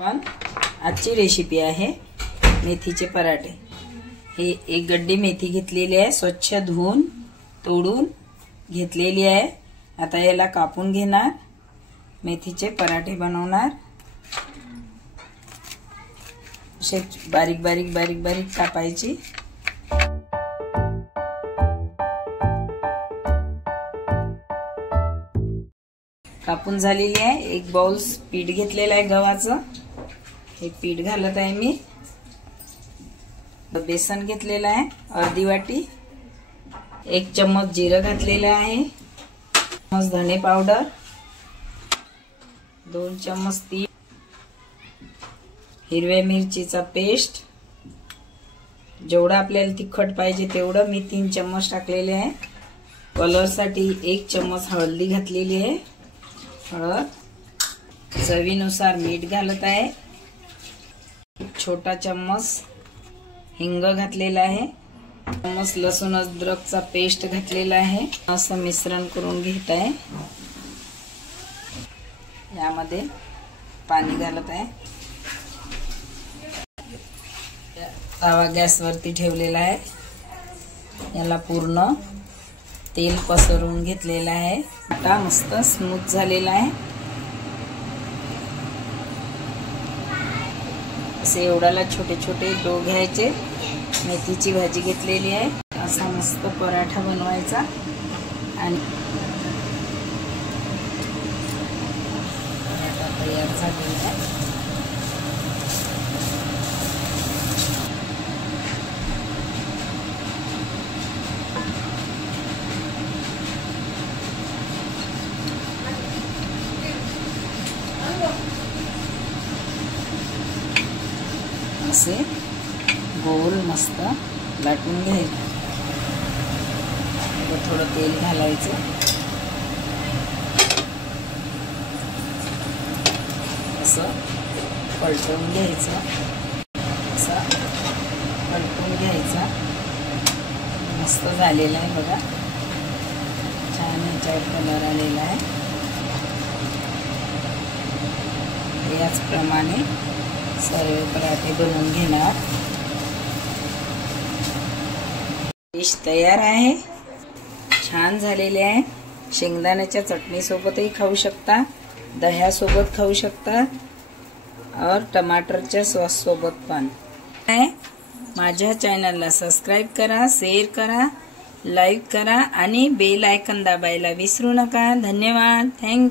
पण आजची रेसिपी आहे मेथीचे पराठे। हे एक गड्डी मेथी घेतलेली आहे, स्वच्छ धुवून तोडून घेतलेली आहे। आता याला कापून घेणार, मेथीचे पराठे बनवणार। असे बारीक बारीक बारीक बारीक कापायची। कापून झालेली आहे। एक बाउल पीठ घेतलेलं आहे गव्हाचं, हे पीठ घालत आहे मी। बेसन घेतलेलं आहे अर्धी वाटी। एक चम्मच जिरं घातलेलं आहे, चम्मच धने पावडर, 2 चम्मच तीळ, हिरव्या मिरचीचा पेस्ट, जेवढा आपल्याला तिखट पाहिजे तेवढं मी 3 चम्मच टाकलेले आहे। कलर साठी 1 चम्मच हळदी घातलेली आहे, हळद, चवीनुसार मीठ घालत आहे। छोटा चम्मच हिंग घातलेला आहे, चम्मच लसूण अद्रकचा पेस्ट घातलेला आहे। असं मिश्रण करून घेत आहे। यामध्ये पाणी घालत आहे। तवा गॅसवरती ठेवलेला आहे, याला पूर्ण तेल पसरवून घेतलेला आहे। आटा मस्त स्मूथ झालेला आहे। असे एवढाला छोटे छोटे डो घ्यायचे। मेथीची भाजी घेतलेली आहे, असा मस्त पराठा बनवायचा आणि पराठा तयार झालेला आहे। असे गोल मस्त लाटून घ्यायचे। थोडं तेल घालायचं, असं पलटवून घ्यायचं, असं पलटून घ्यायचा। मस्त झालेला आहे बघा, छान याच्यावर कलर आलेला आहे। याचप्रमाणे सर्व पराठे बनवून घेणार। डिश तयार आहे, छान झालेले आहे। शेंगदाण्याच्या चटणी सोबतही खाऊ शकता, दह्यासोबत खाऊ शकता और टमाटरच्या सॉस सोबत पण। माझ्या चॅनलला सबस्क्राइब करा, शेअर करा, लाईक करा आणि बेल आयकॉन दाबायला विसरू नका। धन्यवाद। थँक्यू।